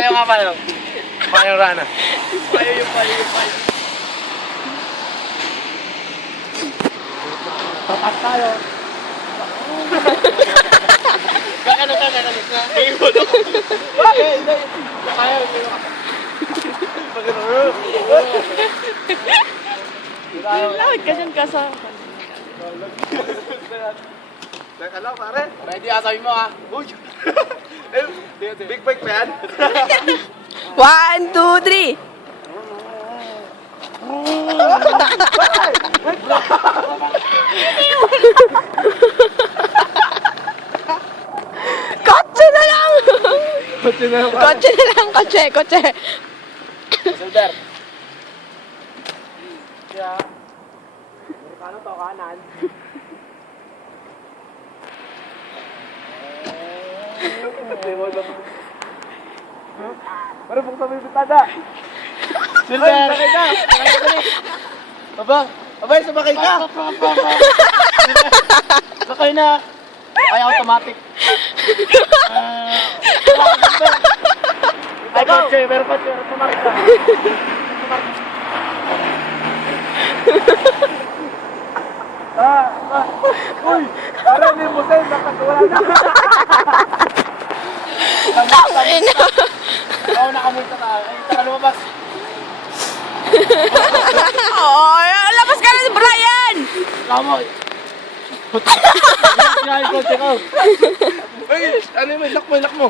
Payo nga, payo. Payo Rana. Payo yung payo. Tapat tayo. Kakano ka na. Hindi mo na. Bakit? Hindi. Kaya, hindi mo. Lakad ka dyan kasa. Teka lang, pare. Ready sabi mo, ha? Uy! Big bike pa yan? 1, 2, 3. Kotse na lang! Kotse na lang. Kotse na lang, kotse. Solder. Kaya, Amerikano to, kanan. Parang pong sabi bitada. Silver. Sakay ka. Abay, sumakay ka. Sakay na. Ay, automatic. Ay, kotse. Pero kotse. Automatic ka. Uy, parang hindi mo tayo, nakatuwala na. Tangin na. Oo, nakamulta ka. Ay, saka lumabas. Oh, labas ka na si Brian! Kamo. Kaya yung kotse ko. Uy, ano yung lock mo?